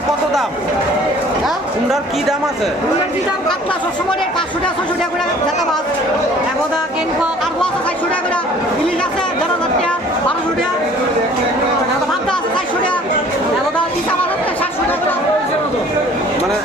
কুমড়ার কত দাম? কুমড়ার কি দাম আছে? কাতলা সবসময় 500 টাকা 600 টাকা করে জাতা মাছ একদা কেনকো আর বস 400 টাকা করে ইলিশ আছে 1000 টাকা 1200 টাকা ভাবটা আছে 400 টাকা একদা চিতা মাছ আছে 700 টাকা মানে